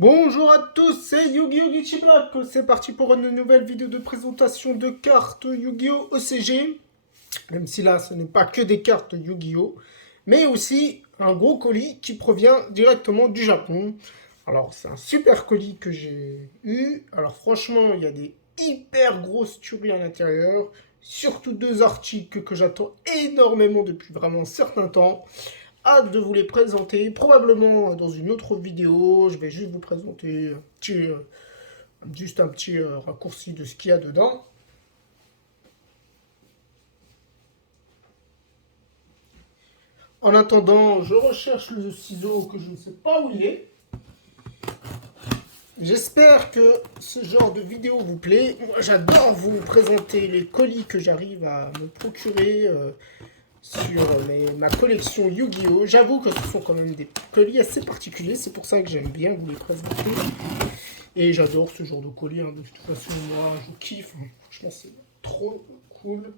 Bonjour à tous, c'est Yu-Gi-Oh! Geeky Black. C'est parti pour une nouvelle vidéo de présentation de cartes Yu-Gi-Oh! OCG. Même si là, ce n'est pas que des cartes Yu-Gi-Oh! Mais aussi un gros colis qui provient directement du Japon. Alors, c'est un super colis que j'ai eu. Alors, franchement, il y a des hyper grosses tueries à l'intérieur. Surtout deux articles que j'attends énormément depuis vraiment un certain temps. Hâte de vous les présenter, probablement dans une autre vidéo. Je vais juste vous présenter juste un petit raccourci de ce qu'il y a dedans. En attendant, je recherche le ciseau que je ne sais pas où il est. J'espère que ce genre de vidéo vous plaît. Moi, j'adore vous présenter les colis que j'arrive à me procurer sur ma collection Yu-Gi-Oh! J'avoue que ce sont quand même des colis assez particuliers, c'est pour ça que j'aime bien vous les présenter. Et j'adore ce genre de colis, hein. De toute façon, moi, je kiffe. Franchement, c'est trop cool.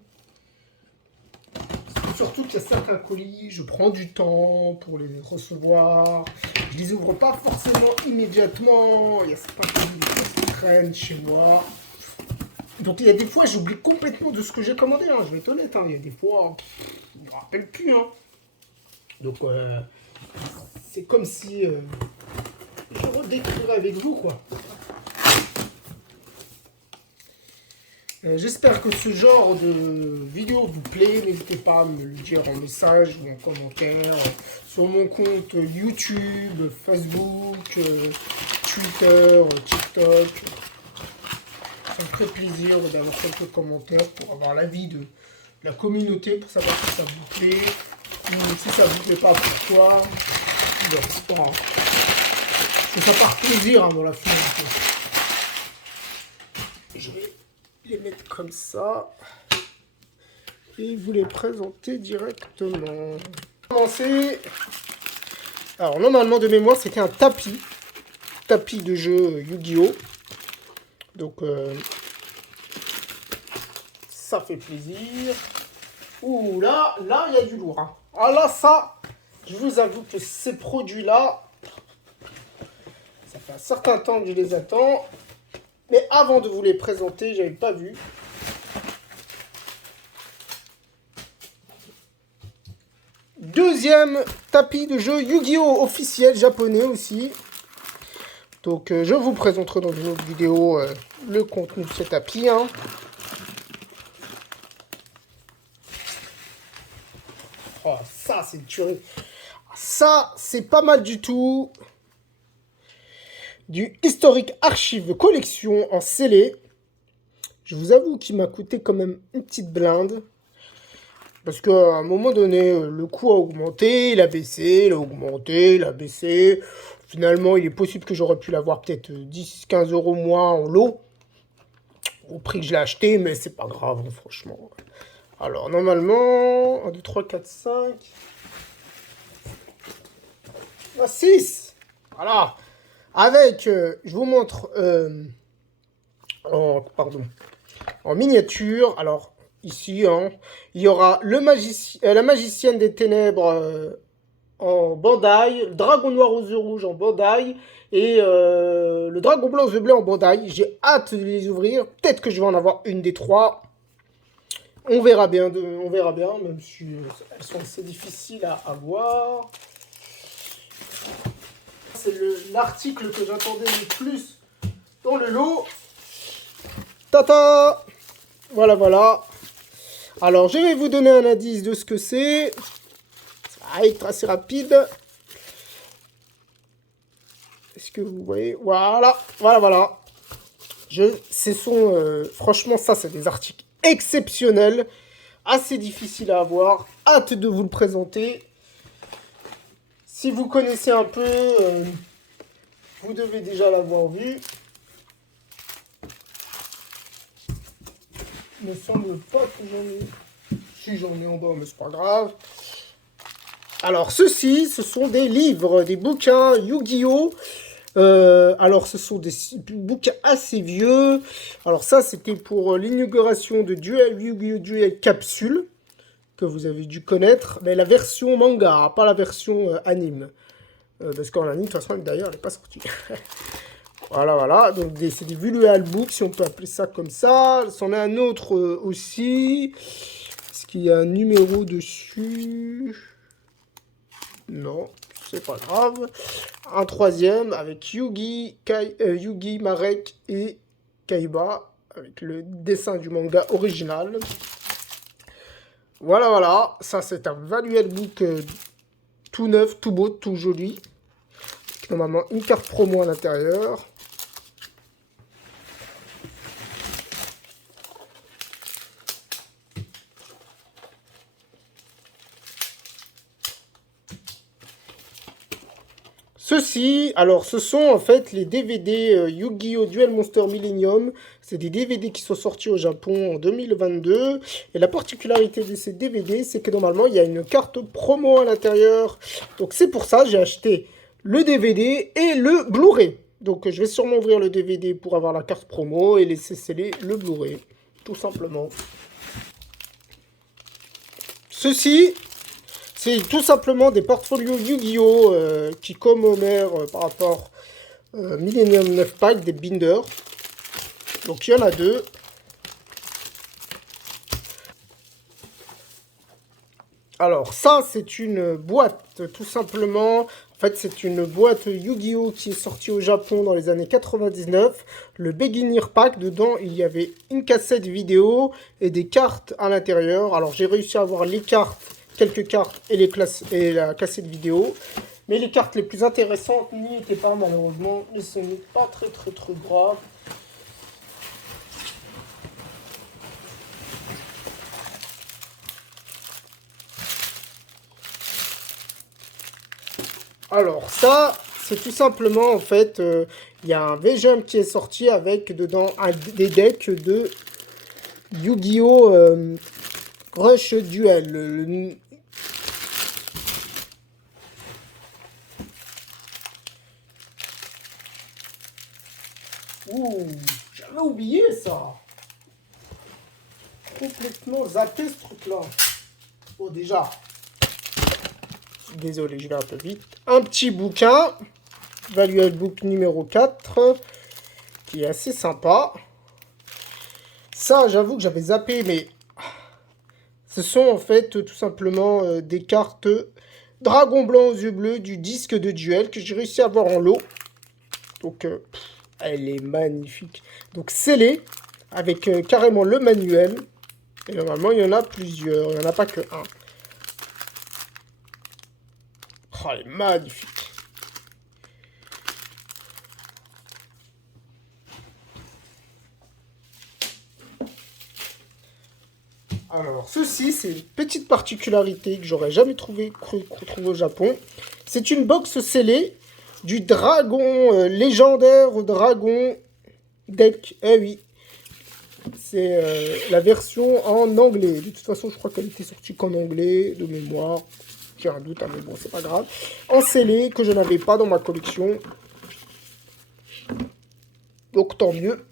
Surtout qu'il y a certains colis, je prends du temps pour les recevoir. Je les ouvre pas forcément immédiatement. Il y a certains colis qui traînent chez moi. Donc il y a des fois, j'oublie complètement de ce que j'ai commandé. Hein. Je vais être honnête, hein. Il y a des fois, je ne me rappelle plus. Hein. Donc c'est comme si je redécouvrais avec vous, quoi. J'espère que ce genre de vidéo vous plaît. N'hésitez pas à me le dire en message ou en commentaire sur mon compte YouTube, Facebook, Twitter, TikTok. Ça me ferait plaisir d'avoir quelques commentaires pour avoir l'avis de la communauté, pour savoir si ça vous plaît ou si ça vous plaît pas, pourquoi. Bon, c'est pas grave. C'est ça par plaisir avant la fin. Je vais les mettre comme ça et vous les présenter directement. Commencer. Alors normalement de mémoire c'était un tapis de jeu Yu-Gi-Oh! Donc ça fait plaisir. Ouh là il y a du lourd. Hein. Ah là ça, je vous avoue que ces produits là, ça fait un certain temps que je les attends. Mais avant de vous les présenter, j'avais pas vu. Deuxième tapis de jeu Yu-Gi-Oh! Officiel japonais aussi. Donc je vous présenterai dans une autre vidéo le contenu de ce tapis. Hein. Oh, ça c'est une tuerie. Ça c'est pas mal du tout. Du Historic Archive Collection en scellé. Je vous avoue qu'il m'a coûté quand même une petite blinde. Parce qu'à un moment donné, le coût a augmenté, il a baissé, il a augmenté, il a baissé. Finalement, il est possible que j'aurais pu l'avoir peut-être 10-15 € moins en lot. Au prix que je l'ai acheté, mais c'est pas grave, hein, franchement. Alors, normalement, 1, 2, 3, 4, 5. 6. Voilà. Avec, je vous montre, en miniature. Alors, ici, hein, il y aura la magicienne des ténèbres en Bandai, le dragon noir aux yeux rouges en Bandai et le dragon blanc aux yeux bleus en Bandai. J'ai hâte de les ouvrir. Peut-être que je vais en avoir une des trois. On verra bien, même si elles sont assez difficiles à avoir. C'est l'article que j'attendais le plus dans le lot. Tata! Voilà. Alors, je vais vous donner un indice de ce que c'est. Ça va être assez rapide. Est-ce que vous voyez? Voilà. Franchement, ça, c'est des articles exceptionnels. Assez difficiles à avoir. Hâte de vous le présenter. Si vous connaissez un peu, vous devez déjà l'avoir vu. Il me semble pas que j'en ai. Si j'en ai en bas, mais c'est pas grave. Alors, ceci, ce sont des livres, des bouquins Yu-Gi-Oh! Alors, ce sont des bouquins assez vieux. Alors, ça, c'était pour l'inauguration de Duel Yu-Gi-Oh! Duel Capsule, que vous avez dû connaître. Mais la version manga, pas la version anime. Parce qu'en ligne, de toute façon, d'ailleurs, elle n'est pas sortie. Voilà, voilà. Donc, c'est des Valuable Books, si on peut appeler ça comme ça. C'en est un autre aussi. Est-ce qu'il y a un numéro dessus? Non, c'est pas grave. Un troisième avec Yugi, Yugi, Marek et Kaiba, avec le dessin du manga original. Voilà, voilà. Ça, c'est un Valuable Book tout neuf, tout beau, tout joli. Normalement, une carte promo à l'intérieur. Ceci, alors ce sont en fait les DVD Yu-Gi-Oh! Duel Monster Millennium. C'est des DVD qui sont sortis au Japon en 2022. Et la particularité de ces DVD, c'est que normalement il y a une carte promo à l'intérieur. Donc c'est pour ça que j'ai acheté le DVD et le Blu-ray. Donc je vais sûrement ouvrir le DVD pour avoir la carte promo et laisser sceller le Blu-ray. Tout simplement. Ceci... c'est tout simplement des portfolios Yu-Gi-Oh! Qui commomèrent par rapport Millennium 9 Pack, des binders. Donc il y en a deux. Alors ça, c'est une boîte, tout simplement. En fait, c'est une boîte Yu-Gi-Oh! Qui est sortie au Japon dans les années 99. Le Beginner Pack, dedans, il y avait une cassette vidéo et des cartes à l'intérieur. Alors j'ai réussi à avoir les cartes, quelques cartes et la cassette vidéo. Mais les cartes les plus intéressantes n'y étaient pas, malheureusement. Mais ce n'est pas très grave. Alors ça, c'est tout simplement, en fait, il y a un VGM qui est sorti avec dedans des decks de Yu-Gi-Oh! Rush Duel. Ouh, j'avais oublié ça. Complètement zappé ce truc-là. Bon, déjà, désolé, je vais un peu vite. Un petit bouquin, Valuable Book numéro 4, qui est assez sympa. Ça, j'avoue que j'avais zappé, mais ce sont en fait tout simplement des cartes Dragon Blanc aux yeux bleus du disque de duel que j'ai réussi à avoir en lot. Donc, elle est magnifique. Donc, scellée avec carrément le manuel. Et normalement, il y en a plusieurs. Il n'y en a pas que un. Oh, elle est magnifique. Alors, ceci, c'est une petite particularité que j'aurais jamais cru trouver au Japon. C'est une box scellée du dragon, légendaire dragon deck. Eh oui, c'est la version en anglais. De toute façon, je crois qu'elle était sortie qu'en anglais, de mémoire. J'ai un doute, hein, mais bon, c'est pas grave. En scellé, que je n'avais pas dans ma collection. Donc, tant mieux.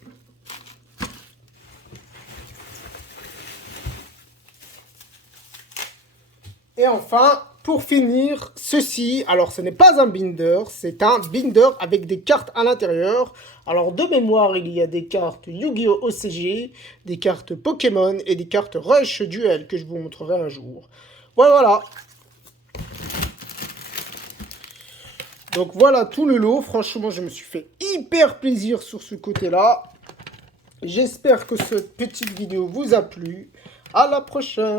Et enfin, pour finir, ceci, alors ce n'est pas un binder, c'est un binder avec des cartes à l'intérieur. Alors de mémoire, il y a des cartes Yu-Gi-Oh! OCG, des cartes Pokémon et des cartes Rush Duel que je vous montrerai un jour. Voilà, voilà. Donc voilà tout le lot. Franchement, je me suis fait hyper plaisir sur ce côté-là. J'espère que cette petite vidéo vous a plu. À la prochaine.